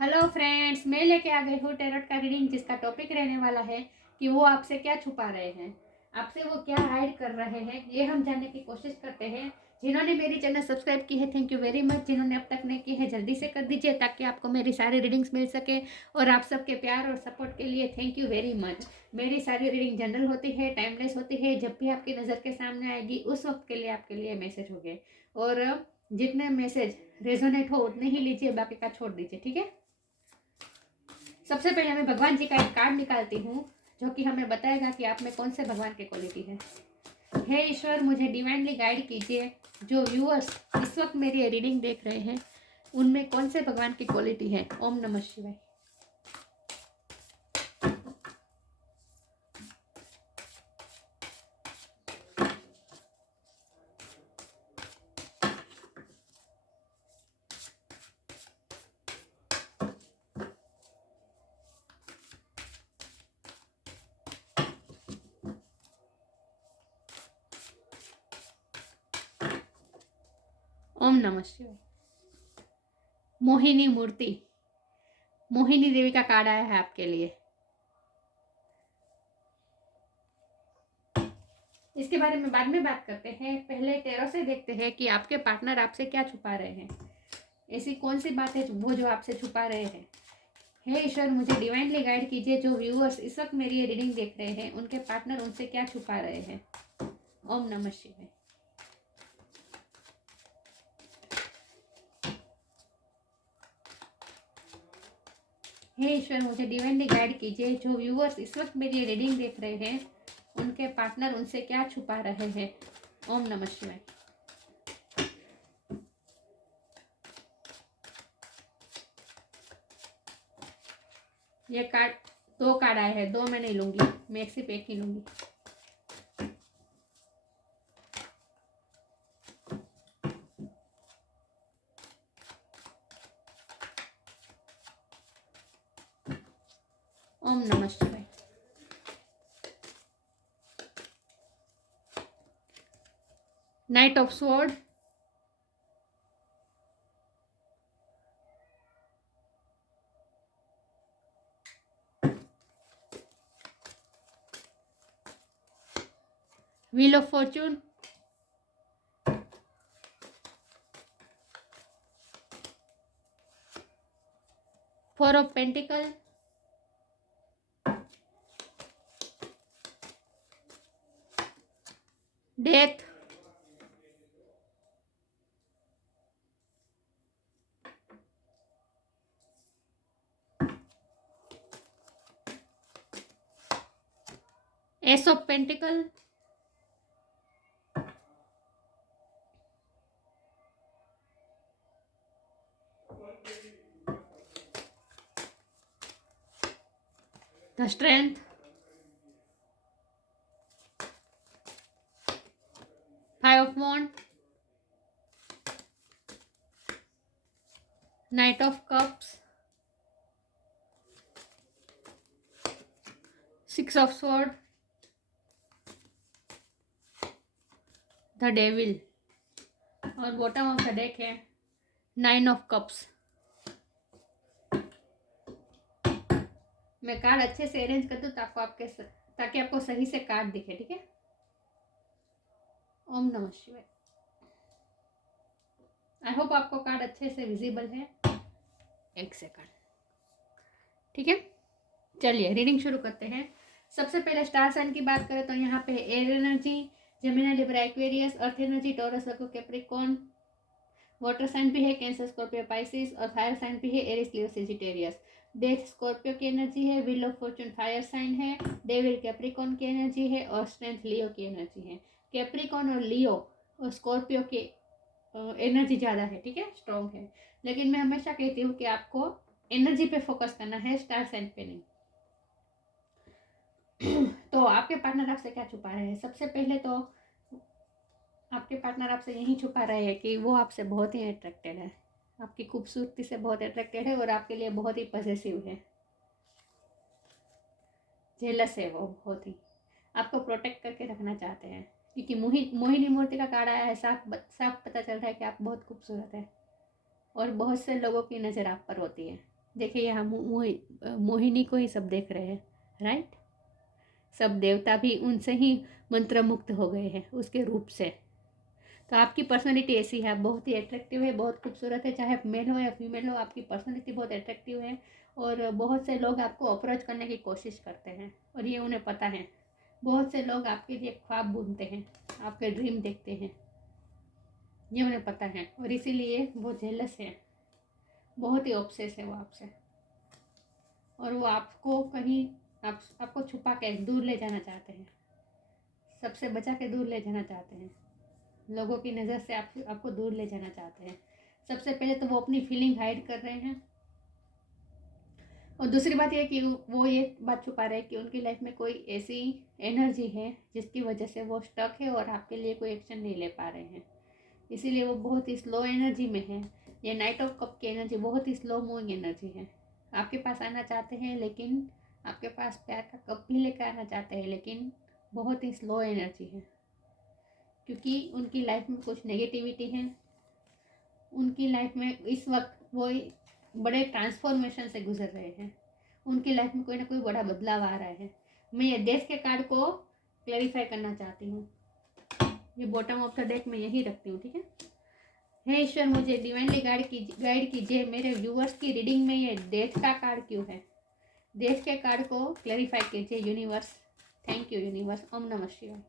Hello friends, मैं लेके आ गई हूँ टैरोट का रीडिंग, जिसका टॉपिक रहने वाला है कि वो आपसे क्या छुपा रहे हैं, आपसे वो क्या हाइड कर रहे हैं, ये हम जानने की कोशिश करते हैं। जिन्होंने मेरी चैनल सब्सक्राइब की है, थैंक यू वेरी मच। जिन्होंने अब तक नहीं की है, जल्दी से कर दीजिए ताकि आपको मेरी सारी रीडिंग्स मिल सके। और आप सबके प्यार और सपोर्ट के लिए थैंक यू वेरी मच। मेरी सारी रीडिंग जनरल होती है, टाइमलेस होती है। जब भी आपकी नज़र के सामने आएगी उस वक्त के लिए आपके लिए मैसेज होंगे, और जितने मैसेज रेजोनेट हो उतने ही लीजिए, बाकी का छोड़ दीजिए, ठीक है। सबसे पहले मैं भगवान जी का एक कार्ड निकालती हूँ, जो कि हमें बताएगा कि आप में कौन से भगवान की क्वालिटी है। हे ईश्वर, मुझे डिवाइनली गाइड कीजिए। जो व्यूअर्स इस वक्त मेरी रीडिंग देख रहे हैं, उनमें कौन से भगवान की क्वालिटी है। ओम नमः शिवाय। ओम नमः शिवाय। मोहिनी मूर्ति, मोहिनी देवी का कार्ड आया है आपके लिए। इसके बारे में बाद में बात करते हैं, पहले टैरो से देखते हैं कि आपके पार्टनर आपसे क्या छुपा रहे हैं। ऐसी कौन सी बात है वो जो आपसे छुपा रहे हैं। हे ईश्वर, मुझे डिवाइनली गाइड कीजिए। जो व्यूअर्स इस वक्त मेरी ये रीडिंग देख रहे हैं, उनके पार्टनर उनसे क्या छुपा रहे हैं। ओम नमः शिवाय। हे ईश्वर, मुझे डिवाइनली गाइड कीजिए। जो व्यूअर्स इस वक्त मेरी ये रीडिंग देख रहे हैं, उनके पार्टनर उनसे क्या छुपा रहे हैं। ओम नमः शिवाय। ये कार्ड, दो कार्ड आए हैं, दो मैं नहीं लूंगी, मैं सिर्फ एक ही लूंगी। ओम नमः शिवाय। Knight of sword, wheel of fortune, four of pentacle, death, ace of pentacle, the strength, five of wand, knight of cups, six of sword, the devil, और बॉटम ऑफ द डेक है नाइन ऑफ कप्स। मैं card अच्छे से arrange कर दूं ताकि आपको सही से कार्ड दिखे, ठीक है। ओम नमः शिवाय। आई होप आपको कार्ड अच्छे से विजिबल है। एक सेकंड, ठीक है। चलिए रीडिंग शुरू करते हैं। सबसे पहले स्टार साइन की बात करें तो यहाँ पे air energy, Gemini, Libra, Aquarius, earth energy, Taurus, Virgo, Capricorn, water sign भी है कैंसर, स्कॉर्पियो, पाइसिस, और फायर साइन भी है Aries, Leo, Sagittarius. Death Scorpio की एनर्जी है, Wheel of Fortune fire sign है, डेविल कैप्रिकॉर्न की एनर्जी है, और स्ट्रेंथ लियो की एनर्जी है। कैप्रिकॉर्न और लियो और स्कॉर्पियो की एनर्जी ज़्यादा है, ठीक है, स्ट्रॉन्ग है। लेकिन मैं हमेशा कहती हूँ कि आपको एनर्जी पे फोकस करना है, स्टार साइन पे नहीं। तो आपके पार्टनर आपसे क्या छुपा रहे हैं। सबसे पहले तो आपके पार्टनर आपसे यही छुपा रहे हैं कि वो आपसे बहुत ही अट्रैक्टेड है, आपकी खूबसूरती से बहुत अट्रैक्टेड है, और आपके लिए बहुत ही पॉसेसिव है, जेलस है वो, बहुत ही आपको प्रोटेक्ट करके रखना चाहते हैं। क्योंकि मोहिनी मूर्ति का कार्ड आया है, साफ पता चल रहा है कि आप बहुत खूबसूरत है और बहुत से लोगों की नज़र आप पर होती है। देखिए यहाँ मोहिनी को ही सब देख रहे हैं, राइट। सब देवता भी उनसे ही मंत्रमुग्ध हो गए हैं, उसके रूप से। तो आपकी पर्सनालिटी ऐसी है, आप बहुत ही अट्रैक्टिव है, बहुत खूबसूरत है, चाहे मेल हो या फीमेल हो, आपकी पर्सनालिटी बहुत अट्रैक्टिव है। और बहुत से लोग आपको अप्रोच करने की कोशिश करते हैं और ये उन्हें पता है। बहुत से लोग आपके लिए ख्वाब बुनते हैं, आपके ड्रीम देखते हैं, ये उन्हें पता है। और इसीलिए वो जेलस है, बहुत ही ऑब्सेस है वो आपसे। और वो आपको कहीं आपको छुपा के दूर ले जाना चाहते हैं, सबसे बचा के दूर ले जाना चाहते हैं, लोगों की नज़र से आपको दूर ले जाना चाहते हैं। सबसे पहले तो वो अपनी फीलिंग हाइड कर रहे हैं, और दूसरी बात यह कि वो ये बात छुपा रहे हैं कि उनकी लाइफ में कोई ऐसी एनर्जी है जिसकी वजह से वो स्टक है और आपके लिए कोई एक्शन नहीं ले पा रहे हैं। इसीलिए वो बहुत ही स्लो एनर्जी में है। ये नाइट ऑफ कप की एनर्जी बहुत ही स्लो मूविंग एनर्जी है। आपके पास आना चाहते हैं, लेकिन आपके पास प्यार का कप भी लेकर आना चाहते हैं, लेकिन बहुत ही स्लो एनर्जी है, क्योंकि उनकी लाइफ में कुछ नेगेटिविटी है। उनकी लाइफ में इस वक्त वो बड़े ट्रांसफॉर्मेशन से गुजर रहे हैं। उनकी लाइफ में कोई ना कोई बड़ा बदलाव आ रहा है। मैं ये डेथ के कार्ड को क्लैरिफाई करना चाहती हूँ। ये बॉटम ऑफ द डेक में यही रखती हूँ, ठीक है। हे ईश्वर, मुझे डिवाइनली गाइड कीजिए, मेरे व्यूअर्स की रीडिंग में ये डेथ का कार्ड क्यों है। डेथ के कार्ड को क्लैरिफाई कीजिए यूनिवर्स। Thank you universe. ओम नमः शिवाय।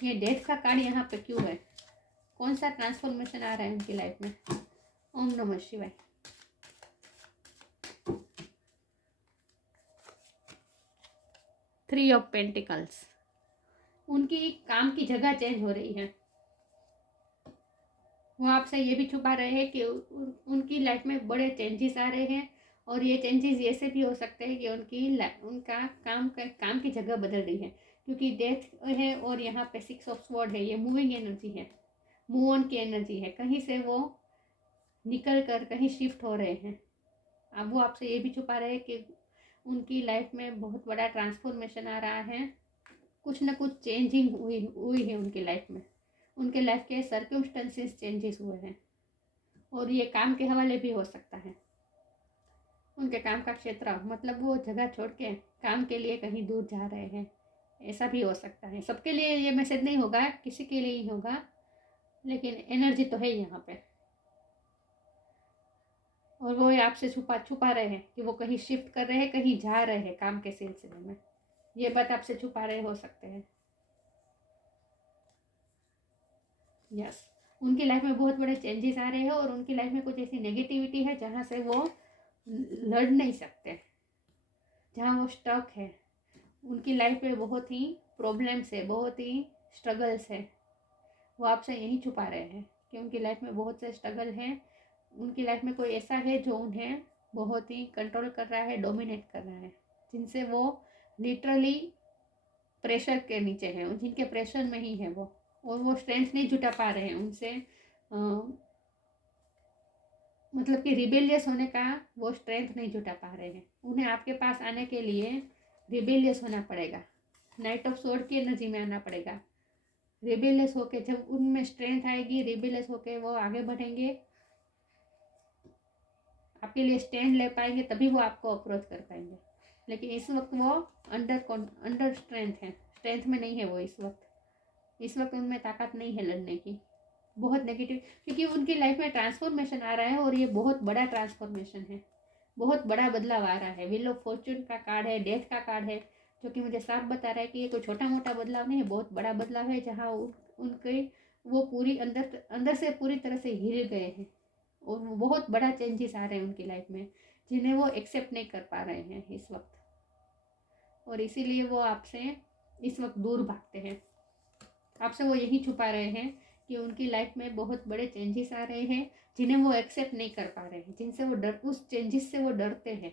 ये डेथ का कार्ड यहाँ पे क्यों है, कौन सा ट्रांसफॉर्मेशन आ रहा है उनकी लाइफ में। ओम नमः शिवाय। Three of pentacles. उनकी काम की जगह चेंज हो रही है। वो आपसे ये भी छुपा रहे हैं कि उनकी लाइफ में बड़े चेंजेस आ रहे हैं, और ये चेंजेस ऐसे भी हो सकते हैं कि उनका काम की जगह बदल रही है, क्योंकि डेथ है और यहाँ पे 6 ऑफ स्वॉर्ड है। ये मूविंग एनर्जी है, मूव ऑन की एनर्जी है। कहीं से वो निकल कर कहीं शिफ्ट हो रहे हैं। अब वो आपसे ये भी छुपा रहे हैं कि उनकी लाइफ में बहुत बड़ा ट्रांसफॉर्मेशन आ रहा है, कुछ ना कुछ चेंजिंग हुई है उनकी लाइफ में। उनके लाइफ के सर्कमस्टेंसेस चेंजेस हुए हैं, और ये काम के हवाले भी हो सकता है। उनके काम का क्षेत्र, मतलब वो जगह छोड़ के काम के लिए कहीं दूर जा रहे हैं, ऐसा भी हो सकता है। सबके लिए ये मैसेज नहीं होगा, किसी के लिए ही होगा, लेकिन एनर्जी तो है यहाँ पे। और वो आपसे छुपा रहे हैं कि वो कहीं शिफ्ट कर रहे हैं, कहीं जा रहे हैं काम के सिलसिले में। ये बात आपसे छुपा रहे हो सकते हैं। यस, उनकी लाइफ में बहुत बड़े चेंजेस आ रहे हैं, और उनकी लाइफ में कुछ ऐसी नेगेटिविटी है जहाँ से वो लड़ नहीं सकते, जहाँ वो स्टक है। उनकी लाइफ में बहुत ही प्रॉब्लम्स है, बहुत ही स्ट्रगल्स है। वो आपसे यही छुपा रहे हैं कि उनकी लाइफ में बहुत से स्ट्रगल हैं। उनकी लाइफ में कोई ऐसा है जो उन्हें बहुत ही कंट्रोल कर रहा है, डोमिनेट कर रहा है, जिनसे वो लिटरली प्रेशर के नीचे है, जिनके प्रेशर में ही है वो, और वो स्ट्रेंथ नहीं जुटा पा रहे हैं उनसे। मतलब कि रिबेलियस होने का वो स्ट्रेंथ नहीं जुटा पा रहे हैं। उन्हें आपके पास आने के लिए रिबेलियस होना पड़ेगा, नाइट ऑफ स्वॉर्ड की एनर्जी में आना पड़ेगा। रिबेलियस होके जब उनमें स्ट्रेंथ आएगी, रिबेलियस होके वो आगे बढ़ेंगे, आपके लिए स्टैंड ले पाएंगे, तभी वो आपको अप्रोच कर पाएंगे। लेकिन इस वक्त वो अंडर स्ट्रेंथ है, स्ट्रेंथ में नहीं है वो इस वक्त उनमें ताकत नहीं है लड़ने की। बहुत नेगेटिव, क्योंकि उनकी लाइफ में ट्रांसफॉर्मेशन आ रहा है, और ये बहुत बड़ा ट्रांसफॉर्मेशन है, बहुत बड़ा बदलाव आ रहा है। व्हील ऑफ फॉर्चून का कार्ड है, डेथ का कार्ड है, जो कि मुझे साफ बता रहा है कि ये कोई छोटा मोटा बदलाव नहीं है, बहुत बड़ा बदलाव है, जहाँ उनके वो पूरी अंदर से पूरी तरह से हिल गए हैं, और बहुत बड़ा चेंजेस आ रहे हैं उनकी लाइफ में, जिन्हें वो एक्सेप्ट नहीं कर पा रहे हैं इस वक्त। और इसीलिए वो आपसे इस वक्त दूर भागते हैं। आपसे वो यही छुपा रहे हैं कि उनकी लाइफ में बहुत बड़े चेंजेस आ रहे हैं, जिन्हें वो एक्सेप्ट नहीं कर पा रहे हैं, जिनसे वो उस चेंजेस से वो डरते हैं,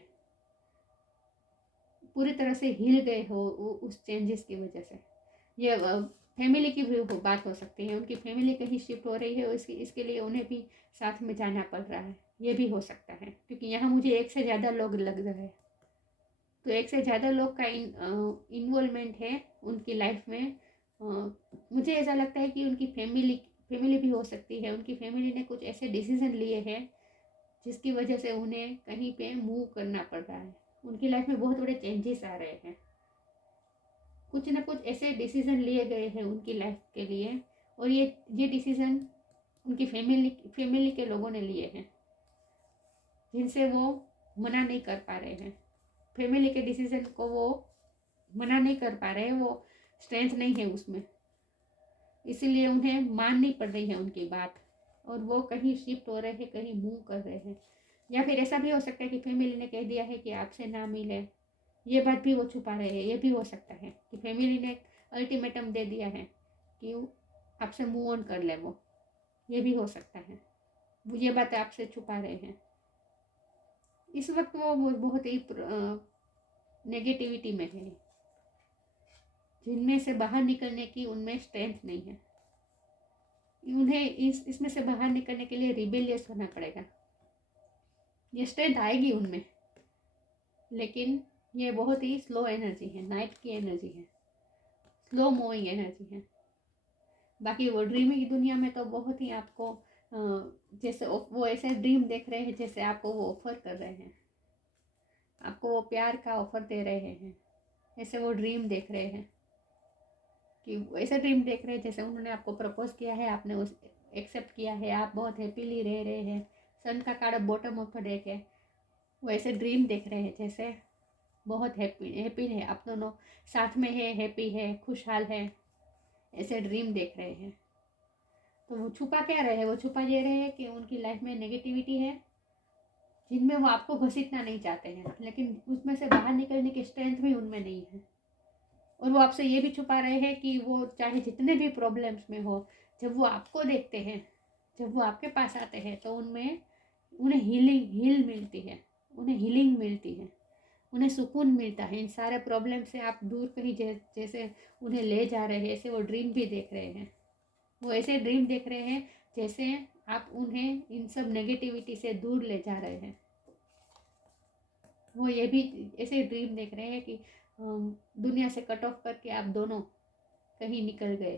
पूरी तरह से हिल गए हो उस चेंजेस की वजह से। ये फैमिली की भी बात हो सकती है, उनकी फैमिली कहीं शिफ्ट हो रही है, इसके लिए उन्हें भी साथ में जाना पड़ रहा है, ये भी हो सकता है, क्योंकि यहाँ मुझे एक से ज़्यादा लोग लग रहे हैं। तो एक से ज़्यादा लोग का इन्वॉल्वमेंट है उनकी लाइफ में। मुझे ऐसा लगता है कि उनकी फैमिली भी हो सकती है। उनकी फैमिली ने कुछ ऐसे डिसीजन लिए हैं जिसकी वजह से उन्हें कहीं पे मूव करना पड़ रहा है। उनकी लाइफ में बहुत बड़े चेंजेस आ रहे हैं। कुछ ना कुछ ऐसे डिसीजन लिए गए हैं उनकी लाइफ के लिए, और ये डिसीजन उनकी फैमिली के लोगों ने लिए हैं, जिनसे वो मना नहीं कर पा रहे हैं। फैमिली के डिसीजन को वो मना नहीं कर पा रहे हैं, वो स्ट्रेंथ नहीं है उसमें, इसीलिए उन्हें माननी पड़ रही है उनकी बात, और वो कहीं शिफ्ट हो रहे हैं, कहीं मूव कर रहे हैं। या फिर ऐसा भी हो सकता है कि फैमिली ने कह दिया है कि आपसे ना मिले, ये बात भी वो छुपा रहे हैं। ये भी हो सकता है कि फैमिली ने अल्टीमेटम दे दिया है कि आपसे मूव ऑन कर ले वो, ये भी हो सकता है। ये बात आपसे छुपा रहे हैं। इस वक्त वो बहुत ही नेगेटिविटी में है, जिनमें से बाहर निकलने की उनमें स्ट्रेंथ नहीं है। उन्हें इसमें से बाहर निकलने के लिए रिबेलियस होना पड़ेगा। ये स्ट्रेंथ आएगी उनमें, लेकिन ये बहुत ही स्लो एनर्जी है, नाइट की एनर्जी है, स्लो मूविंग एनर्जी है। बाकी वो ड्रीमिंग की दुनिया में तो बहुत ही आपको जैसे वो ऐसे ड्रीम देख रहे हैं जैसे आपको वो ऑफर कर रहे हैं, आपको वो प्यार का ऑफर दे रहे हैं। ऐसे वो ड्रीम देख रहे हैं कि ऐसे ड्रीम देख रहे हैं जैसे उन्होंने आपको प्रपोज किया है, आपने उस एक्सेप्ट किया है, आप बहुत हैप्पीली रह रहे हैं, सन का कार्ड बॉटम ऑफ डेक है। वो ऐसे ड्रीम देख रहे हैं जैसे बहुत हैप्पी है, आप दोनों साथ में है, हैप्पी है, खुशहाल है, ऐसे ड्रीम देख रहे हैं। तो वो छुपा क्या रहे हैं? वो छुपा ये रहे हैं कि उनकी लाइफ में नेगेटिविटी है, जिनमें वो आपको घसीटना नहीं चाहते हैं, लेकिन उसमें से बाहर निकलने की स्ट्रेंथ भी उनमें नहीं है। और वो आपसे ये भी छुपा रहे हैं कि वो चाहे जितने भी प्रॉब्लम्स में हो, जब वो आपको देखते हैं, जब वो आपके पास आते हैं, तो उन्हें हील मिलती है, उन्हें हीलिंग मिलती है, उन्हें सुकून मिलता है। इन सारे प्रॉब्लम से आप दूर कहीं जैसे उन्हें ले जा रहे हैं, ऐसे वो ड्रीम भी देख रहे हैं। वो ऐसे ड्रीम देख रहे हैं जैसे आप उन्हें इन सब नेगेटिविटी से दूर ले जा रहे हैं। वो ये भी ऐसे ड्रीम देख रहे हैं कि दुनिया से कट ऑफ करके आप दोनों कहीं निकल गए,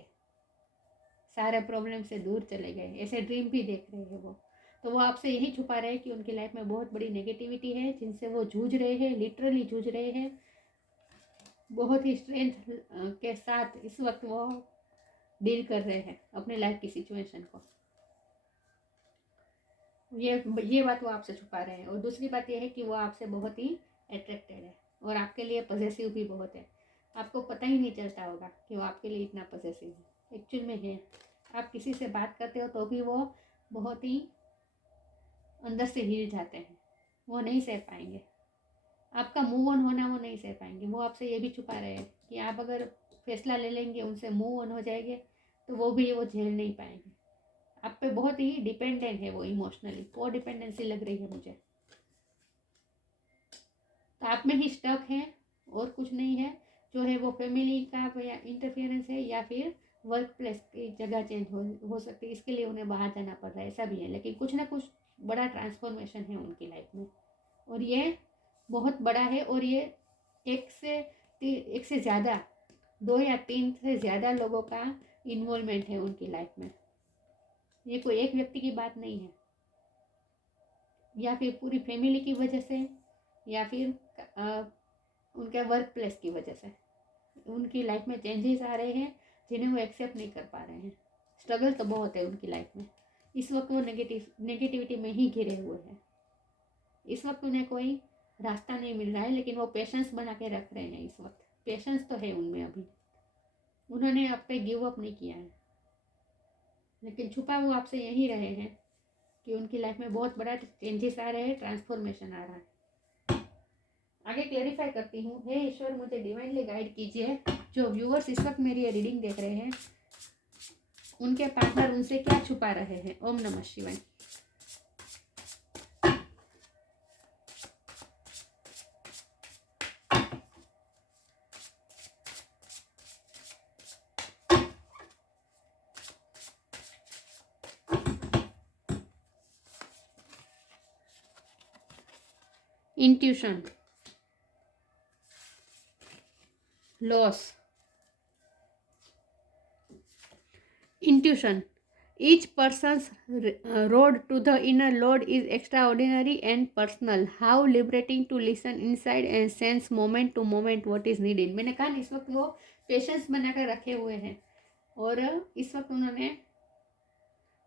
सारे प्रॉब्लम से दूर चले गए, ऐसे ड्रीम भी देख रहे हैं वो। तो वो आपसे यही छुपा रहे हैं कि उनकी लाइफ में बहुत बड़ी नेगेटिविटी है, जिनसे वो जूझ रहे हैं, लिटरली जूझ रहे हैं। बहुत ही स्ट्रेंथ के साथ इस वक्त वो डील कर रहे हैं अपने लाइफ की सिचुएशन को। ये बात वो आपसे छुपा रहे हैं। और दूसरी बात ये है कि वो आपसे बहुत ही अट्रैक्टेड है, और आपके लिए पॉजेसिव भी बहुत है। आपको पता ही नहीं चलता होगा कि वो आपके लिए इतना पॉजेसिव है, एक्चुअल में है। आप किसी से बात करते हो तो भी वो बहुत ही अंदर से हिल जाते हैं, वो नहीं सह पाएंगे आपका मूव ऑन होना, वो नहीं सह पाएंगे। वो आपसे ये भी छुपा रहे हैं कि आप अगर फैसला ले लेंगे, उनसे मूव ऑन हो जाएंगे, तो वो झेल नहीं पाएंगे। आप पे बहुत ही डिपेंडेंट है वो इमोशनली, वो डिपेंडेंसी लग रही है मुझे। तो आप में ही स्टक है और कुछ नहीं है। जो है वो फैमिली का या इंटरफियरेंस है, या फिर वर्क प्लेस की जगह चेंज हो सकती है, इसके लिए उन्हें बाहर जाना पड़ रहा है, ऐसा भी है। लेकिन कुछ ना कुछ बड़ा ट्रांसफॉर्मेशन है उनकी लाइफ में, और ये बहुत बड़ा है। और ये एक से ज़्यादा, 2 या 3 से ज़्यादा लोगों का इन्वॉल्वमेंट है उनकी लाइफ में। ये कोई एक व्यक्ति की बात नहीं है, या फिर पूरी फैमिली की वजह से, या फिर उनके वर्क प्लेस की वजह से उनकी लाइफ में चेंजेस आ रहे हैं, जिन्हें वो एक्सेप्ट नहीं कर पा रहे हैं। स्ट्रगल तो बहुत है उनकी लाइफ में। इस वक्त वो नेगेटिविटी में ही घिरे हुए हैं। इस वक्त उन्हें कोई रास्ता नहीं मिल रहा है, लेकिन वो पेशेंस बना के रख रहे हैं। इस वक्त पेशेंस तो है उनमें अभी, उन्होंने आप पे गिव अप नहीं किया है। लेकिन छुपा वो आपसे यही रहे हैं कि उनकी लाइफ में बहुत बड़ा चेंजेस आ रहे हैं, ट्रांसफॉर्मेशन आ रहा है। आगे क्लेरिफाई करती हूँ। हे ईश्वर, मुझे डिवाइनली गाइड कीजिए। जो व्यूअर्स इस वक्त मेरी रीडिंग देख रहे हैं, उनके पार्टनर उनसे क्या छुपा रहे हैं। ओम नमः शिवाय। Intuition, loss, intuition, Each person's road to the inner Lord is extraordinary and personal. How liberating to listen inside and sense moment to moment what is needed. मैंने कहा इस वक्त वो पेशेंस बनाकर रखे हुए हैं और इस वक्त उन्होंने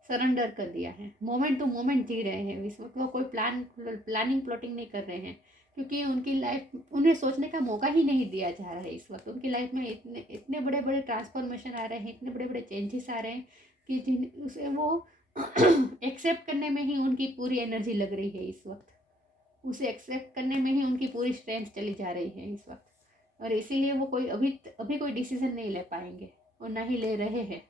सरेंडर कर दिया है, मोमेंट टू मोमेंट जी रहे हैं इस वक्त। वो कोई प्लानिंग प्लॉटिंग नहीं कर रहे हैं, क्योंकि उनकी लाइफ उन्हें सोचने का मौका ही नहीं दिया जा रहा है इस वक्त। उनकी लाइफ में इतने इतने बड़े बड़े ट्रांसफॉर्मेशन आ रहे हैं, इतने बड़े बड़े चेंजेस आ रहे हैं कि जिन उसे वो एक्सेप्ट करने में ही उनकी पूरी एनर्जी लग रही है इस वक्त। उसे एक्सेप्ट करने में ही उनकी पूरी स्ट्रेंथ चली जा रही है इस वक्त, और इसीलिए वो कोई अभी कोई डिसीजन नहीं ले पाएंगे और ना ही ले रहे हैं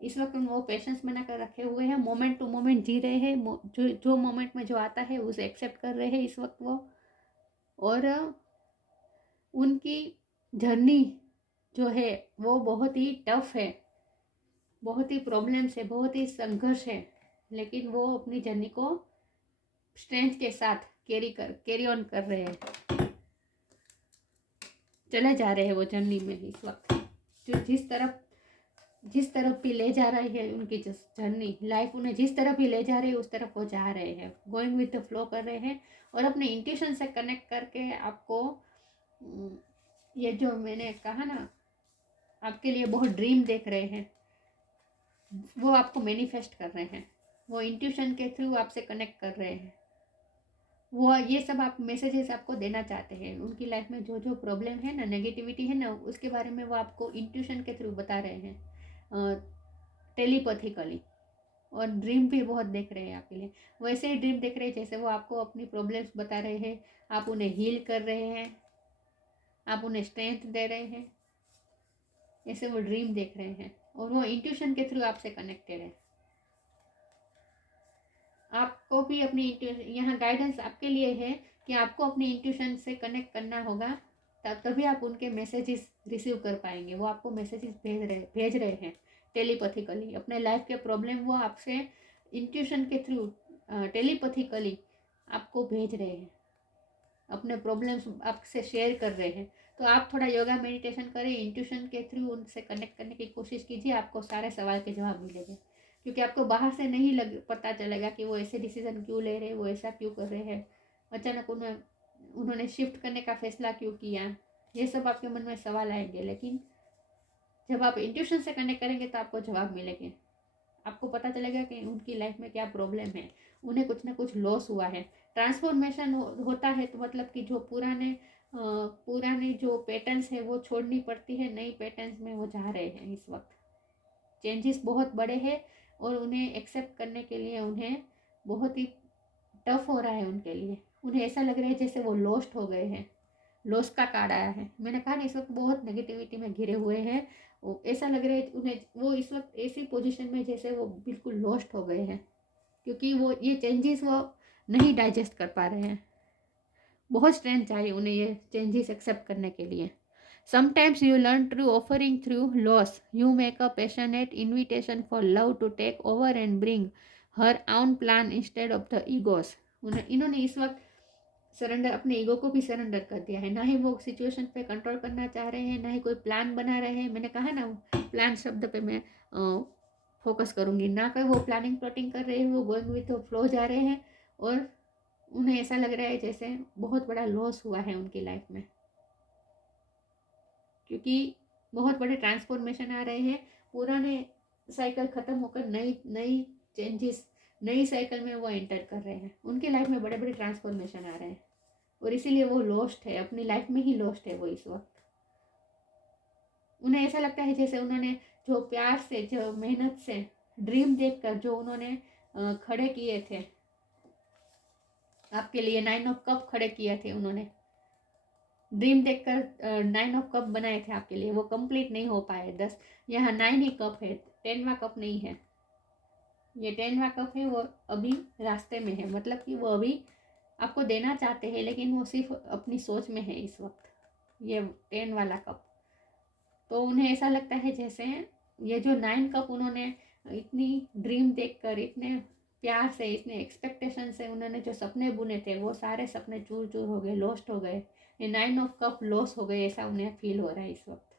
इस वक्त। वो पेशेंस बना कर रखे हुए हैं, मोमेंट टू मोमेंट जी रहे हैं, जो मोमेंट में जो आता है उसे एक्सेप्ट कर रहे हैं इस वक्त वो। और उनकी जर्नी जो है वो बहुत ही टफ है, बहुत ही प्रॉब्लम्स है, बहुत ही संघर्ष है, लेकिन वो अपनी जर्नी को स्ट्रेंथ के साथ कैरी ऑन कर रहे हैं, चले जा रहे हैं वो जर्नी में इस वक्त। जो जिस तरफ भी ले जा रही है उनकी जर्नी, लाइफ उन्हें जिस तरफ भी ले जा रही है उस तरफ वो जा रहे हैं, गोइंग विद द फ्लो कर रहे हैं। और अपने इंट्यूशन से कनेक्ट करके आपको ये जो मैंने कहा ना, आपके लिए बहुत ड्रीम देख रहे हैं, वो आपको मैनिफेस्ट कर रहे हैं, वो इंट्यूशन के थ्रू आपसे कनेक्ट कर रहे हैं। वो ये सब आप मैसेजेस आपको देना चाहते हैं। उनकी लाइफ में जो जो प्रॉब्लम है ना, नेगेटिविटी है ना, उसके बारे में वो आपको इंट्यूशन के थ्रू बता रहे हैं, टेलीपैथिकली। और ड्रीम भी बहुत देख रहे हैं आपके लिए, वैसे ही ड्रीम देख रहे हैं जैसे वो आपको अपनी प्रॉब्लम्स बता रहे हैं, आप उन्हें हील कर रहे हैं, आप उन्हें स्ट्रेंथ दे रहे हैं, ऐसे वो ड्रीम देख रहे हैं। और वो इंट्यूशन के थ्रू आपसे कनेक्टेड है। आपको भी अपनी यहाँ गाइडेंस आपके लिए है कि आपको अपनी इंट्यूशन से कनेक्ट करना होगा, तभी आप उनके मैसेजेस रिसीव कर पाएंगे। वो आपको मैसेजेस भेज रहे हैं टेलीपैथिकली। अपने लाइफ के प्रॉब्लम वो आपसे इंट्यूशन के थ्रू टेलीपैथिकली आपको भेज रहे हैं, अपने प्रॉब्लम्स आपसे शेयर कर रहे हैं। तो आप थोड़ा योगा मेडिटेशन करें, इंट्यूशन के थ्रू उनसे कनेक्ट करने की कोशिश कीजिए, आपको सारे सवाल के जवाब मिलेंगे। क्योंकि आपको बाहर से नहीं पता चलेगा कि वो ऐसे डिसीजन क्यों ले रहे हैं, वो ऐसा क्यों कर रहे हैं, अचानक उन्होंने शिफ्ट करने का फैसला क्यों किया, ये सब आपके मन में सवाल आएंगे। लेकिन जब आप इंट्यूशन से कनेक्ट करेंगे तो आपको जवाब मिलेंगे, आपको पता चलेगा कि उनकी लाइफ में क्या प्रॉब्लम है, उन्हें कुछ ना कुछ लॉस हुआ है। ट्रांसफॉर्मेशन होता है तो मतलब कि जो पुराने जो पैटर्न्स है वो छोड़नी पड़ती है, नई पैटर्न्स में वो जा रहे हैं इस वक्त। चेंजेस बहुत बड़े हैं और उन्हें एक्सेप्ट करने के लिए उन्हें बहुत ही टफ हो रहा है उनके लिए। उन्हें ऐसा लग रहा है जैसे वो लॉस्ट हो गए हैं, लॉस का कार्ड आया है। मैंने कहा ना इस वक्त बहुत नेगेटिविटी में घिरे हुए हैं, ऐसा लग रहा है उन्हें, वो इस वक्त ऐसी पोजीशन में जैसे वो बिल्कुल लॉस्ट हो गए हैं, क्योंकि वो ये चेंजेस वो नहीं डाइजेस्ट कर पा रहे हैं। बहुत स्ट्रेंथ चाहिए उन्हें ये चेंजेस एक्सेप्ट करने के लिए। Sometimes you learn through offering through loss. You make a passionate invitation for love to take over and bring her own plan instead of the egos. इन्होंने इस वक्त सरेंडर, अपने ईगो को भी सरेंडर कर दिया है। ना ही वो सिचुएशन पे कंट्रोल करना चाह रहे हैं, ना ही कोई प्लान बना रहे हैं। मैंने कहा ना प्लान शब्द पे मैं फोकस करूँगी, ना कि वो प्लानिंग प्लॉटिंग कर रहे हैं, वो गोइंग विथ फ्लो जा रहे हैं। और उन्हें ऐसा लग रहा है जैसे बहुत बड़ा लॉस हुआ है उनकी लाइफ में, क्योंकि बहुत बड़े ट्रांसफॉर्मेशन आ रहे हैं। पुराने साइकिल ख़त्म होकर नई चेंजेस, नई साइकिल में वो एंटर कर रहे हैं। उनके लाइफ में बड़े बड़े ट्रांसफॉर्मेशन आ रहे हैं और इसीलिए वो लॉस्ट है, अपनी लाइफ में ही लॉस्ट है वो इस वक्त। उन्हें ऐसा लगता है जैसे उन्होंने जो प्यार से, जो मेहनत से, ड्रीम देखकर जो उन्होंने खड़े किए थे आपके लिए, 9 ऑफ कप खड़े किए थे उन्होंने, ड्रीम देखकर 9 ऑफ कप बनाए थे आपके लिए, वो कंप्लीट नहीं हो पाए। 10 यहाँ 9 ही कप है, 10वां कप नहीं है। ये 10वां कप है, वो अभी रास्ते में है, मतलब कि वो अभी आपको देना चाहते हैं लेकिन वो सिर्फ अपनी सोच में है इस वक्त, ये 10 वाला कप। तो उन्हें ऐसा लगता है जैसे ये जो 9 कप उन्होंने इतनी ड्रीम देखकर, इतने प्यार से, इतने एक्सपेक्टेशन से उन्होंने जो सपने बुने थे वो सारे सपने चूर चूर हो गए, लॉस्ट हो गए। ये 9 ऑफ कप लॉस हो गए, ऐसा उन्हें फील हो रहा है इस वक्त।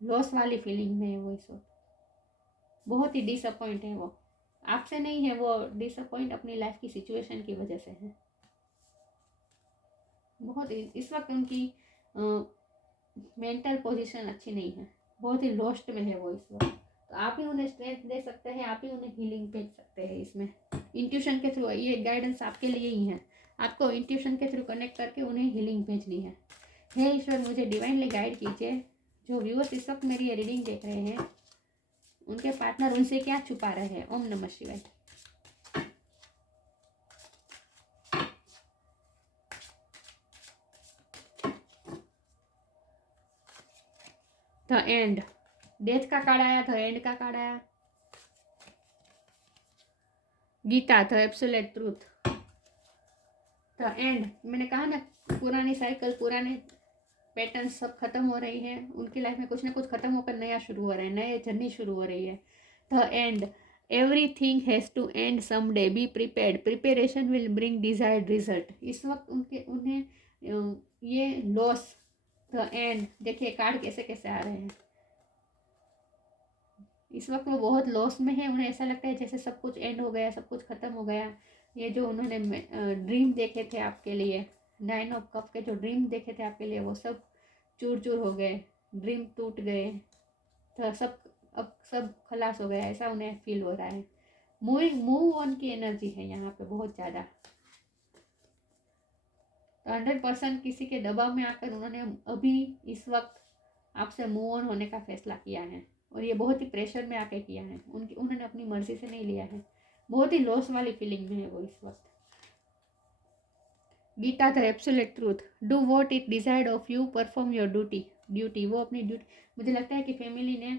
लॉस वाली फीलिंग में है वो इस वक्त। बहुत ही डिसअपॉइंट है वो, आपसे नहीं है, वो डिसअपॉइंट अपनी लाइफ की सिचुएशन की वजह से है। बहुत इस वक्त उनकी मेंटल पोजीशन अच्छी नहीं है, बहुत ही लॉस्ट में है वो इस वक्त। तो आप ही उन्हें स्ट्रेंथ दे सकते हैं, आप ही उन्हें हीलिंग भेज सकते हैं इसमें इंट्यूशन के थ्रू। ये गाइडेंस आपके लिए ही है, आपको इंट्यूशन के थ्रू कनेक्ट करके उन्हें हीलिंग भेजनी है। हे ईश्वर, मुझे डिवाइनली गाइड कीजिए। जो व्यूअर्स इस वक्त मेरी ये रीडिंग देख रहे हैं, उनके पार्टनर उनसे क्या छुपा रहे हैं। ओम नमः शिवाय। द एंड, डेथ का कार्ड आया, द एंड का कार्ड आया, Gita, the absolute truth, the end. मैंने कहा ना, पुरानी साइकिल, पुराने पैटर्न सब खत्म हो रही है उनकी लाइफ में, कुछ ना कुछ खत्म होकर नया शुरू हो रहा है, नए जर्नी शुरू हो रही है। The end, everything has to end someday, be prepared, preparation will bring desired result. इस वक्त उन्हें ये लॉस, द एंड, देखिए कार्ड कैसे कैसे आ रहे हैं। इस वक्त वो बहुत लॉस में है, उन्हें ऐसा लगता है जैसे सब कुछ एंड हो गया, सब कुछ खत्म हो गया। ये जो उन्होंने ड्रीम देखे थे आपके लिए, 9 ऑफ कप के जो ड्रीम देखे थे आपके लिए, वो सब चूर चूर हो गए, ड्रीम टूट गए, तो सब अब सब खलास हो गया, ऐसा उन्हें फील हो रहा है। मूव ऑन की एनर्जी है यहाँ पे बहुत ज़्यादा। तो 100% किसी के दबाव में आकर उन्होंने अभी इस वक्त आपसे मूव ऑन होने का फैसला किया है, और ये बहुत ही प्रेशर में आके किया है, उन्होंने अपनी मर्जी से नहीं लिया है, बहुत ही लॉस वाली फीलिंग में है वो इस वक्त। Gita, the absolute truth, do what it desired of you, perform your duty, वो अपनी ड्यूटी। मुझे लगता है कि फैमिली ने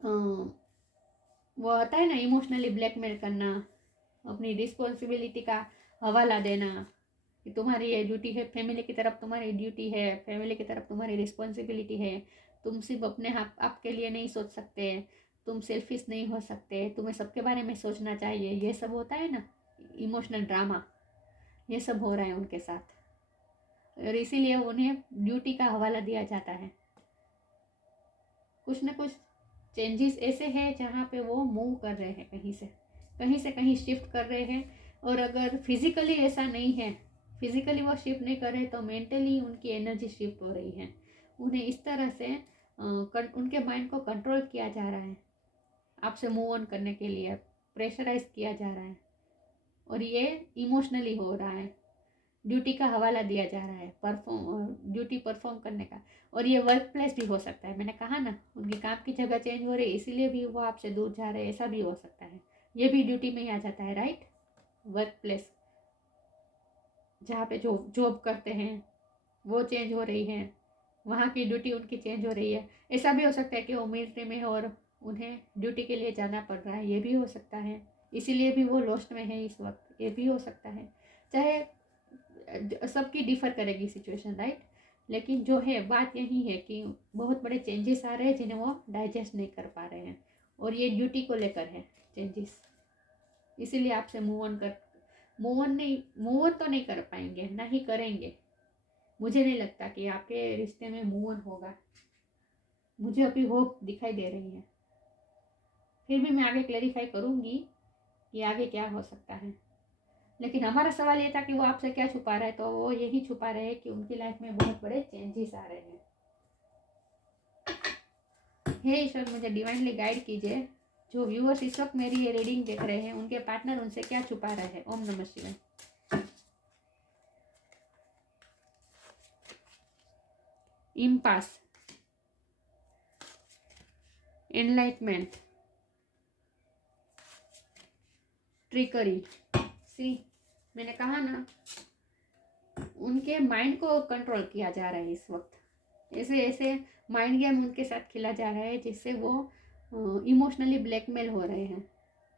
वो होता है ना, इमोशनली ब्लैकमेल करना, अपनी रिस्पॉन्सिबिलिटी का हवाला देना कि तुम्हारी ये ड्यूटी है, फैमिली की तरफ तुम्हारी ड्यूटी है, फैमिली की तरफ तुम्हारी रिस्पॉन्सिबिलिटी है, तुम सिर्फ अपने आपके लिए नहीं सोच सकते, तुम सेल्फिश नहीं हो सकते, तुम्हें सबके बारे में सोचना चाहिए, ये सब होता है ना, इमोशनल ड्रामा, ये सब हो रहा है उनके साथ, और इसीलिए उन्हें ड्यूटी का हवाला दिया जाता है। कुछ ना कुछ चेंजेस ऐसे हैं जहाँ पे वो मूव कर रहे हैं, कहीं से कहीं शिफ्ट कर रहे हैं, और अगर फिजिकली ऐसा नहीं है, फिजिकली वो शिफ्ट नहीं कर रहे, तो मेंटली उनकी एनर्जी शिफ्ट हो रही है। उन्हें इस तरह से उनके माइंड को कंट्रोल किया जा रहा है, आपसे मूव ऑन करने के लिए प्रेशराइज किया जा रहा है, और ये इमोशनली हो रहा है, ड्यूटी का हवाला दिया जा रहा है, ड्यूटी परफॉर्म करने का। और ये वर्क प्लेस भी हो सकता है, मैंने कहा ना, उनकी काम की जगह चेंज हो रही है, इसीलिए भी वो आपसे दूर जा रहे हैं, ऐसा भी हो सकता है, ये भी ड्यूटी में ही आ जाता है, राइट। वर्क प्लेस, जहाँ पे जो जॉब करते हैं वो चेंज हो रही है, वहाँ की ड्यूटी उनकी चेंज हो रही है। ऐसा भी हो सकता है कि वो मिलिट्री में है और उन्हें ड्यूटी के लिए जाना पड़ रहा है, ये भी हो सकता है, इसीलिए भी वो लॉस्ट में है इस वक्त, ये भी हो सकता है। चाहे सबकी डिफर करेगी सिचुएशन, राइट, लेकिन जो है बात यही है कि बहुत बड़े चेंजेस आ रहे हैं जिन्हें वो डाइजेस्ट नहीं कर पा रहे हैं, और ये ड्यूटी को लेकर है चेंजेस, इसीलिए आपसे मूव ऑन तो नहीं कर पाएंगे, ना ही करेंगे। मुझे नहीं लगता कि आपके रिश्ते में मूव ऑन होगा, मुझे अभी होप दिखाई दे रही है, फिर भी मैं आगे क्लैरिफाई करूँगी कि आगे क्या हो सकता है। लेकिन हमारा सवाल ये था कि वो आपसे क्या छुपा रहा है, तो वो यही छुपा रहे हैं कि उनकी लाइफ में बहुत बड़े चेंजेस आ रहे हैं। हे ईश्वर, मुझे डिवाइनली गाइड कीजिए। जो व्यूअर्स इस वक्त मेरी ये रीडिंग देख रहे हैं, उनके पार्टनर उनसे क्या छुपा रहे हैं। ओम नमः शिवाय। Impasse, enlightenment, trickery. सी, मैंने कहा ना, उनके माइंड को कंट्रोल किया जा रहा है इस वक्त, ऐसे ऐसे माइंड गेम उनके साथ खेला जा रहा है जिससे वो इमोशनली ब्लैकमेल हो रहे हैं,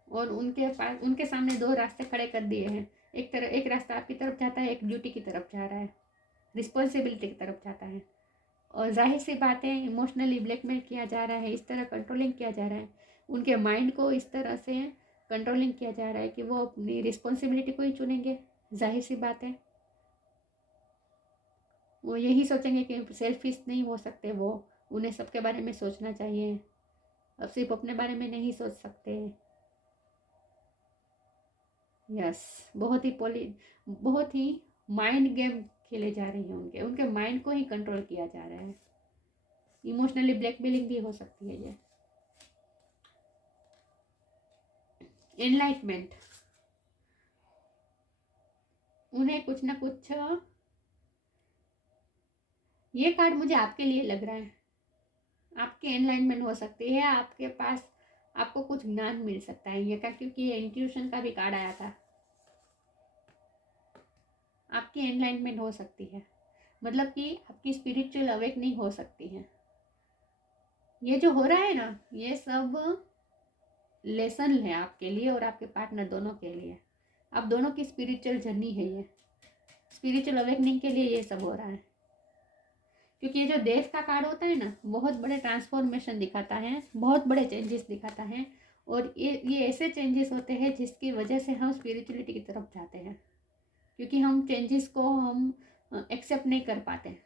और उनके सामने दो रास्ते खड़े कर दिए हैं। एक रास्ता आपकी तरफ जाता है, एक ड्यूटी की तरफ जा रहा है, रिस्पॉन्सिबिलिटी की तरफ जाता है, और जाहिर सी बात है इमोशनली ब्लैकमेल किया जा रहा है, इस तरह कंट्रोलिंग किया जा रहा है, उनके माइंड को इस तरह से कंट्रोलिंग किया जा रहा है कि वो अपनी रिस्पॉन्सिबिलिटी को ही चुनेंगे। जाहिर सी बात है, वो यही सोचेंगे कि सेल्फिश नहीं हो सकते, वो उन्हें सबके बारे में सोचना चाहिए, अब सिर्फ अपने बारे में नहीं सोच सकते हैं। यस, बहुत ही माइंड गेम खेले जा रहे हैं, उनके उनके माइंड को ही कंट्रोल किया जा रहा है। इमोशनली ब्लैकमेलिंग भी हो सकती है ये। एनलाइटमेंट, उन्हें कुछ ना कुछ, ये कार्ड मुझे आपके लिए लग रहा है, आपके एनलाइटमेंट हो सकती है, आपके पास आपको कुछ ज्ञान मिल सकता है ये का, क्योंकि ये इंट्यूशन का भी कार्ड आया था। आपकी एनलाइटमेंट हो सकती है, मतलब कि आपकी स्पिरिचुअल अवेकनिंग हो सकती है। ये जो हो रहा है ना, ये सब लेसन है आपके लिए और आपके पार्टनर दोनों के लिए। आप दोनों की स्पिरिचुअल जर्नी है ये, स्पिरिचुअल अवेकनिंग के लिए ये सब हो रहा है। क्योंकि ये जो डेथ का कार्ड होता है ना, बहुत बड़े ट्रांसफॉर्मेशन दिखाता है, बहुत बड़े चेंजेस दिखाता है। और ये ऐसे चेंजेस होते हैं जिसकी वजह से हम स्पिरिचुअलिटी की तरफ जाते हैं। क्योंकि हम चेंजेस को हम एक्सेप्ट नहीं कर पाते,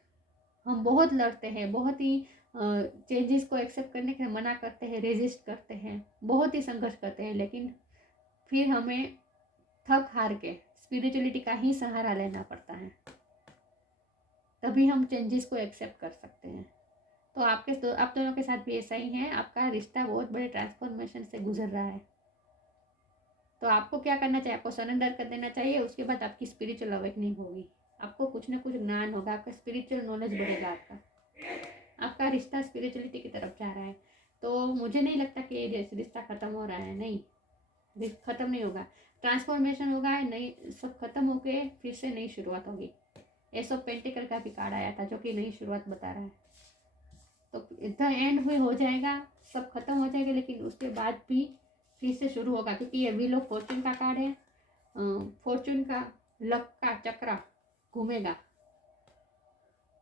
हम बहुत लड़ते हैं, बहुत ही चेंजेस को एक्सेप्ट करने के मना करते हैं, रेजिस्ट करते हैं, बहुत ही संघर्ष करते हैं, लेकिन फिर हमें थक हार के स्पिरिचुअलिटी का ही सहारा लेना पड़ता है, तभी हम चेंजेस को एक्सेप्ट कर सकते हैं। तो आप दोनों के साथ भी ऐसा ही है, आपका रिश्ता बहुत बड़े ट्रांसफॉर्मेशन से गुजर रहा है। तो आपको क्या करना चाहिए, आपको सरेंडर कर देना चाहिए, उसके बाद आपकी स्पिरिचुअल अवेकनिंग होगी, आपको कुछ ना कुछ ज्ञान होगा, आपका स्पिरिचुअल नॉलेज बढ़ेगा, आपका रिश्ता स्पिरिचुअलिटी की तरफ जा रहा है। तो मुझे नहीं लगता कि ये रिश्ता ख़त्म हो रहा है, नहीं, ख़त्म नहीं होगा, ट्रांसफॉर्मेशन होगा, नई सब खत्म होके फिर से नई शुरुआत होगी। एस ऑफ पेंटिकल का भी कार्ड आया था जो कि नई शुरुआत बता रहा है। तो द एंड हुए हो जाएगा, सब खत्म हो जाएगा, लेकिन उसके बाद भी फिर से शुरू होगा, क्योंकि ये व्हील ऑफ फॉर्चून का कार्ड है। फॉर्चून का, लक का चक्रा घूमेगा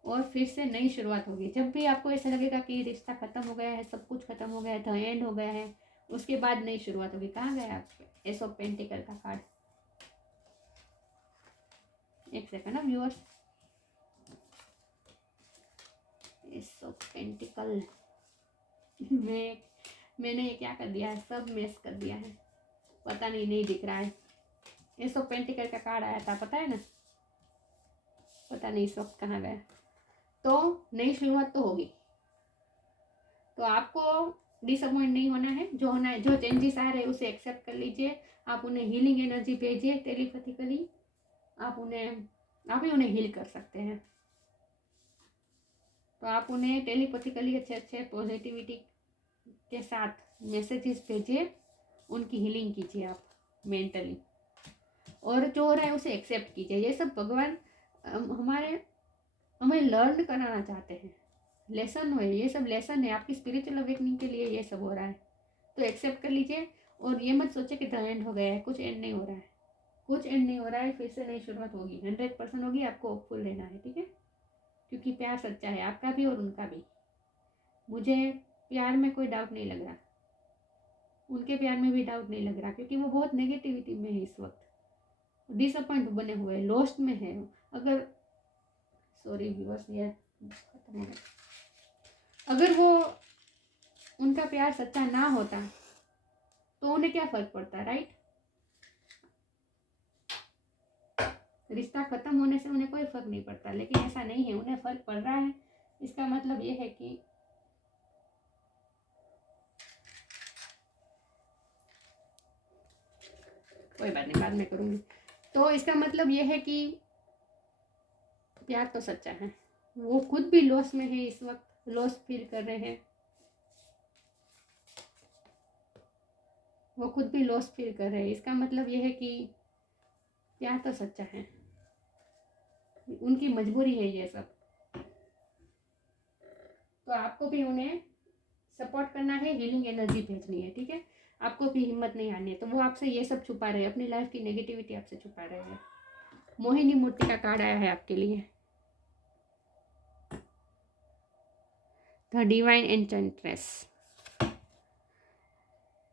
और फिर से नई शुरुआत होगी। जब भी आपको ऐसा लगेगा कि रिश्ता खत्म हो गया है, सब कुछ खत्म हो गया है, द एंड हो गया है, उसके बाद नई शुरुआत होगी। कहाँ गया आपके एस ऑफ पेंटिकल का कार्ड? एक सेकंड ना व्यूअर्स, एस ऑफ पेंटिकल मैंने ये क्या कर दिया है, सब मिस कर दिया है, पता नहीं दिख रहा है। एस ऑफ पेंटिकल का कार्ड आया था, पता है ना, पता नहीं इस वक्त कहाँ गया। तो नई शुरुआत तो होगी, तो आपको डिसअपॉइंट नहीं होना है, जो होना है, जो चेंजेस आ रहे हैं उसे एक्सेप्ट कर लीजिए। आप उन्हें हीलिंग एनर्जी भेजिए टेलीपैथिकली, आप ही उन्हें हील कर सकते हैं। तो आप उन्हें टेलीपैथिकली अच्छे पॉजिटिविटी के साथ मैसेजेस भेजिए, उनकी हीलिंग कीजिए आप मेंटली, और जो हो रहा है उसे एक्सेप्ट कीजिए। ये सब भगवान हमें लर्न कराना चाहते हैं, लेसन हो, ये सब लेसन है आपकी स्पिरिचुअल अवेकनिंग के लिए, ये सब हो रहा है। तो एक्सेप्ट कर लीजिए, और ये मत सोचे कि द एंड हो गया है, कुछ एंड नहीं हो रहा है, कुछ एंड नहीं हो रहा है, फिर से नई शुरुआत होगी, 100% होगी। आपको होपफुल रहना है, ठीक है, क्योंकि प्यार सच्चा है आपका भी और उनका भी। मुझे प्यार में कोई डाउट नहीं लग रहा, उनके प्यार में भी डाउट नहीं लग रहा, क्योंकि वो बहुत नेगेटिविटी में है इस वक्त, डिसअपॉइंट बने हुए, लॉस्ट में है। अगर सॉरी व्यूअर्स, ये खत्म हो गया। अगर वो उनका प्यार सच्चा ना होता तो उन्हें क्या फर्क पड़ता, राइट? रिश्ता खत्म होने से उन्हें कोई फर्क नहीं पड़ता, लेकिन ऐसा नहीं है, उन्हें फर्क पड़ रहा है। इसका मतलब ये है कि कोई बात नहीं, बाद में करूँगी। तो इसका मतलब ये है कि प्यार तो सच्चा है, वो खुद भी लॉस में है इस वक्त, लॉस फील कर रहे हैं, वो खुद भी लॉस फील कर रहे हैं। इसका मतलब ये है कि प्यार तो सच्चा है, उनकी मजबूरी है ये सब। तो आपको भी उन्हें सपोर्ट करना है, हीलिंग एनर्जी भेजनी है, ठीक है, आपको भी हिम्मत नहीं हारनी है। तो वो आपसे ये सब छुपा रहे हैं, अपनी लाइफ की नेगेटिविटी आपसे छुपा रहे हैं। मोहिनी मूर्ति का कार्ड आया है आपके लिए, the divine enchantress,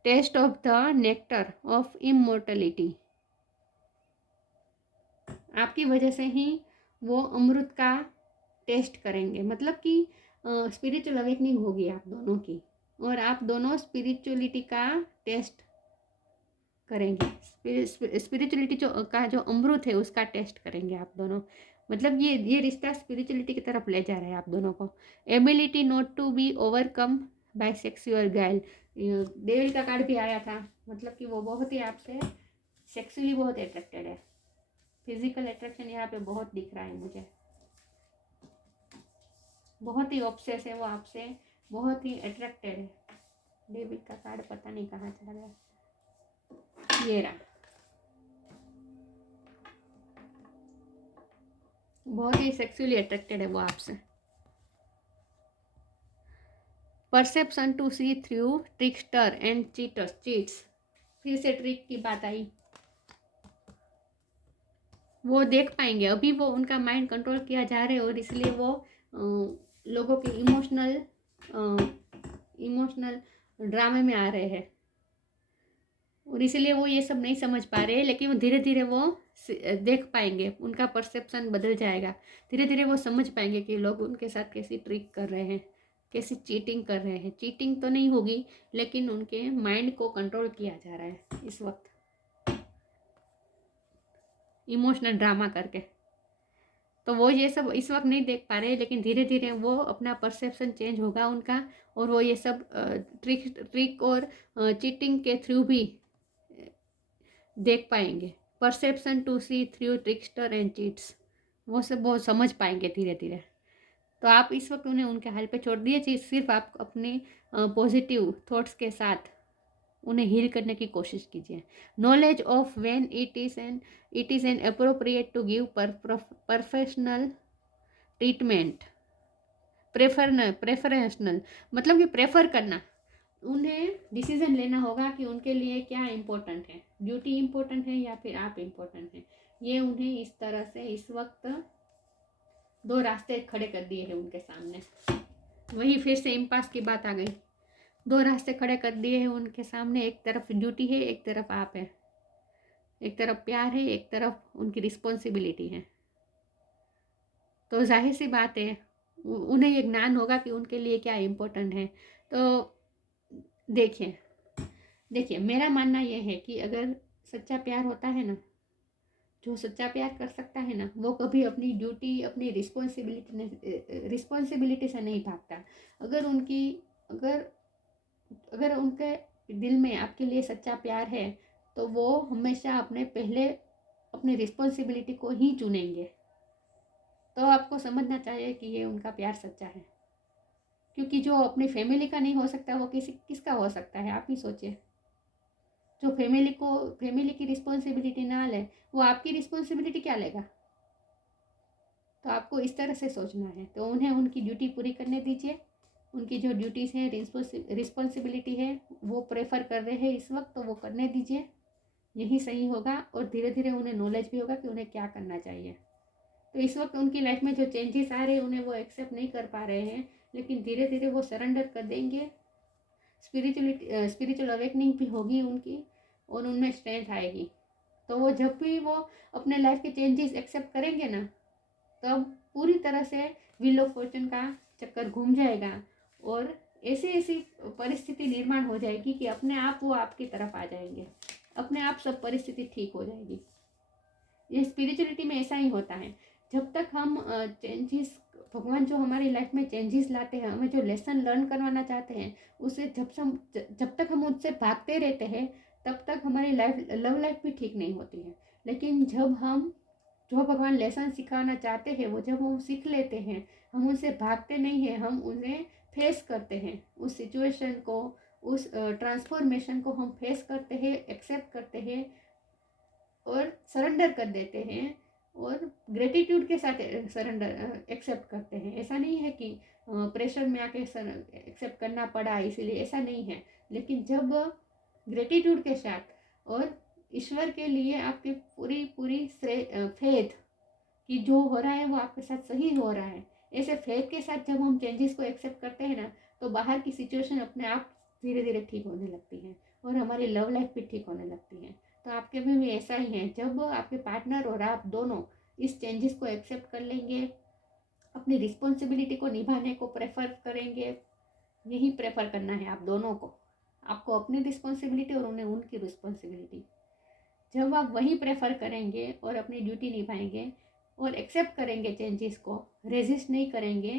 taste of the nectar of immortality. आपकी वजह से ही वो अमृत का टेस्ट करेंगे, मतलब कि स्पिरिचुअल अवेकनिंग होगी आप दोनों की। और आप दोनों स्पिरिचुअलिटी का टेस्ट करेंगे। स्पिरिचुअलिटी जो अमृत है उसका टेस्ट करेंगे आप दोनों। मतलब ये रिश्ता स्पिरिचुअलिटी की तरफ ले जा रहा है आप दोनों को। Ability not to be overcome by sexual girl, devil का कार्ड भी आया था। मतलब कि वो बहुत ही आपसे सेक्सुअली बहुत अट्रैक्टेड है। फिजिकल अट्रैक्शन यहाँ पे बहुत दिख रहा है मुझे। बहुत ही ऑब्सेस है वो आपसे, बहुत ही अट्रैक्टेड है। डेविल का कार्ड पता नहीं कहाँ चला गया, ये रहा। बहुत ही सेक्सुअली अट्रैक्टेड है वो आपसे। Perception to see through trickster and cheats, फिर से ट्रिक की बात आई। वो देख पाएंगे, अभी वो उनका माइंड कंट्रोल किया जा रहा है और इसलिए वो लोगों के इमोशनल ड्रामे में आ रहे हैं और इसलिए वो ये सब नहीं समझ पा रहे हैं। लेकिन वो धीरे धीरे वो देख पाएंगे, उनका परसेप्शन बदल जाएगा। धीरे धीरे वो समझ पाएंगे कि लोग उनके साथ कैसी ट्रिक कर रहे हैं, कैसी चीटिंग कर रहे हैं। चीटिंग तो नहीं होगी लेकिन उनके माइंड को कंट्रोल किया जा रहा है इस वक्त इमोशनल ड्रामा करके। तो वो ये सब इस वक्त नहीं देख पा रहे, लेकिन धीरे धीरे वो अपना परसेप्शन चेंज होगा उनका और वो ये सब ट्रिक और चीटिंग के थ्रू भी देख पाएंगे। Perception to see through trickster and cheats, वो सब बहुत समझ पाएंगे धीरे धीरे। तो आप इस वक्त उन्हें उनके हाल पे छोड़ दिए, सिर्फ आप अपने पॉजिटिव थॉट्स के साथ उन्हें हील करने की कोशिश कीजिए। Knowledge of when it is an appropriate to give professional treatment. Preferential मतलब कि प्रेफर करना, उन्हें डिसीजन लेना होगा कि उनके लिए क्या इम्पोर्टेंट है, ड्यूटी इम्पोर्टेंट है या फिर आप इम्पोर्टेंट हैं। ये उन्हें इस तरह से इस वक्त दो रास्ते खड़े कर दिए हैं उनके सामने। वही फिर से इम्पास की बात आ गई। दो रास्ते खड़े कर दिए हैं उनके सामने, एक तरफ ड्यूटी है, एक तरफ आप है, एक तरफ प्यार है, एक तरफ उनकी रिस्पॉन्सिबिलिटी है। तो जाहिर सी बात है उन्हें ये ज्ञान होगा कि उनके लिए क्या इम्पोर्टेंट है। तो देखिए मेरा मानना यह है कि अगर सच्चा प्यार होता है ना, जो सच्चा प्यार कर सकता है ना, वो कभी अपनी ड्यूटी अपनी रिस्पॉन्सिबिलिटी से नहीं भागता। अगर अगर उनके दिल में आपके लिए सच्चा प्यार है तो वो हमेशा अपनी रिस्पॉन्सिबिलिटी को ही चुनेंगे। तो आपको समझना चाहिए कि ये उनका प्यार सच्चा है, क्योंकि जो अपनी फैमिली का नहीं हो सकता वो किसका हो सकता है, आप ही सोचिए। जो फैमिली की रिस्पॉन्सिबिलिटी ना ले, वो आपकी रिस्पॉन्सिबिलिटी क्या लेगा। तो आपको इस तरह से सोचना है। तो उन्हें उनकी ड्यूटी पूरी करने दीजिए। उनकी जो ड्यूटीज़ हैं, रिस्पॉन्सिबिलिटी है, वो प्रेफर कर रहे हैं इस वक्त, तो वो करने दीजिए, यही सही होगा। और धीरे धीरे उन्हें नॉलेज भी होगा कि उन्हें क्या करना चाहिए। तो इस वक्त उनकी लाइफ में जो चेंजेस आ रहे हैं उन्हें वो एक्सेप्ट नहीं कर पा रहे हैं, लेकिन धीरे धीरे वो सरेंडर कर देंगे। स्पिरिचुअल अवेकनिंग भी होगी उनकी और उनमें स्ट्रेंथ आएगी। तो वो जब भी वो अपने लाइफ के चेंजेस एक्सेप्ट करेंगे ना, तब पूरी तरह से व्हील ऑफ फॉर्चून का चक्कर घूम जाएगा और ऐसी ऐसी परिस्थिति निर्माण हो जाएगी कि अपने आप वो आपकी तरफ आ जाएंगे, अपने आप सब परिस्थिति ठीक हो जाएगी। ये स्पिरिचुअलिटी में ऐसा ही होता है। जब तक हम चेंजेस, भगवान जो हमारी लाइफ में चेंजेस लाते हैं, हमें जो लेसन लर्न करवाना चाहते हैं, उसे जब तक हम उससे भागते रहते हैं तब तक हमारी लव लाइफ भी ठीक नहीं होती है। लेकिन जब हम जो भगवान लेसन सिखाना चाहते हैं वो जब हम सीख लेते हैं, हम उनसे भागते नहीं हैं, हम उन्हें फेस करते हैं, उस सिचुएशन को, उस ट्रांसफॉर्मेशन को हम फेस करते हैं, एक्सेप्ट करते हैं और सरेंडर कर देते हैं और ग्रेटिट्यूड के साथ सरेंडर एक्सेप्ट करते हैं। ऐसा नहीं है कि प्रेशर में आके एक्सेप्ट करना पड़ा इसीलिए, ऐसा नहीं है। लेकिन जब ग्रेटिट्यूड के साथ और ईश्वर के लिए आपकी पूरी पूरी फेथ कि जो हो रहा है वो आपके साथ सही हो रहा है, ऐसे फेथ के साथ जब हम चेंजेस को एक्सेप्ट करते हैं ना, तो बाहर की सिचुएशन अपने आप धीरे धीरे ठीक होने लगती है और हमारी लव लाइफ भी ठीक होने लगती है। तो आपके में भी ऐसा ही है। जब आपके पार्टनर और आप दोनों इस चेंजेस को एक्सेप्ट कर लेंगे, अपनी रिस्पॉन्सिबिलिटी को निभाने को प्रेफर करेंगे, यही प्रेफर करना है आप दोनों को, आपको अपनी रिस्पॉन्सिबिलिटी और उन्हें उनकी रिस्पॉन्सिबिलिटी। जब आप वही प्रेफर करेंगे और अपनी ड्यूटी निभाएंगे और एक्सेप्ट करेंगे चेंजेस को, रेजिस्ट नहीं करेंगे,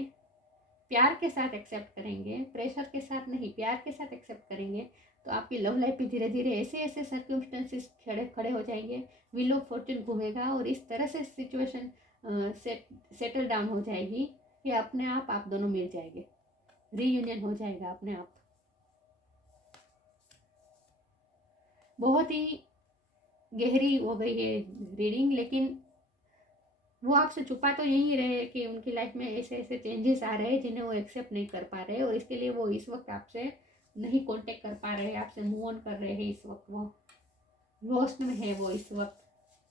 प्यार के साथ एक्सेप्ट करेंगे, प्रेशर के साथ नहीं, प्यार के साथ एक्सेप्ट करेंगे, तो आपकी लव लाइफ भी धीरे धीरे ऐसे ऐसे सर्कमस्टेंसेस खड़े हो जाएंगे, व्हील ऑफ फॉर्चून घूमेगा और इस तरह से सिचुएशन सेटल डाउन हो जाएगी कि अपने आप दोनों मिल जाएंगे, रीयूनियन हो जाएगा अपने आप। बहुत ही गहरी हो गई है रीडिंग, लेकिन वो आपसे छुपा तो यही रहे कि उनकी लाइफ में ऐसे ऐसे चेंजेस आ रहे हैं जिन्हें वो एक्सेप्ट नहीं कर पा रहे, और इसके लिए वो इस वक्त आपसे नहीं कांटेक्ट कर पा रहे, आपसे मूव ऑन कर रहे हैं, इस वक्त वो लॉस्ट में है, वो इस वक्त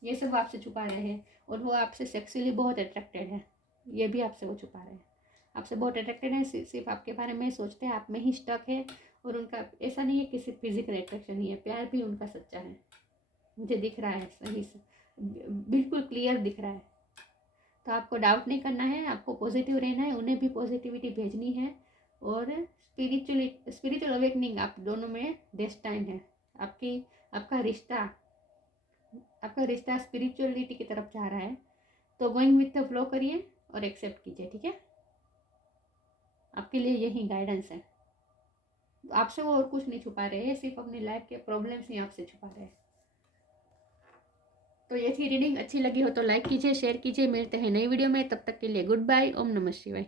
ये सब आपसे छुपा रहे हैं। और वो आपसे सेक्सुअली बहुत अट्रैक्टेड है, ये भी आपसे वो छुपा रहे हैं, आपसे बहुत अट्रैक्टेड है, सिर्फ आपके बारे में सोचते हैं, आप में ही स्टक है। और उनका ऐसा नहीं है कि सिर्फ फिजिकल अट्रैक्शन ही है, प्यार भी उनका सच्चा है, मुझे दिख रहा है, सही से बिल्कुल क्लियर दिख रहा है। तो आपको डाउट नहीं करना है, आपको पॉजिटिव रहना है, उन्हें भी पॉजिटिविटी भेजनी है। और स्पिरिचुअल अवेकनिंग आप दोनों में डेस्टाइन है, आपका रिश्ता स्पिरिचुअलिटी की तरफ जा रहा है। तो गोइंग विथ द फ्लो करिए और एक्सेप्ट कीजिए, ठीक है। आपके लिए यही गाइडेंस है, आपसे वो और कुछ नहीं छुपा रहे हैं, सिर्फ अपनी लाइफ के प्रॉब्लम्स ही आपसे छुपा रहे हैं। तो ये थी रीडिंग, अच्छी लगी हो तो लाइक कीजिए, शेयर कीजिए, मिलते हैं नई वीडियो में, तब तक के लिए गुड बाय, ओम नमः शिवाय।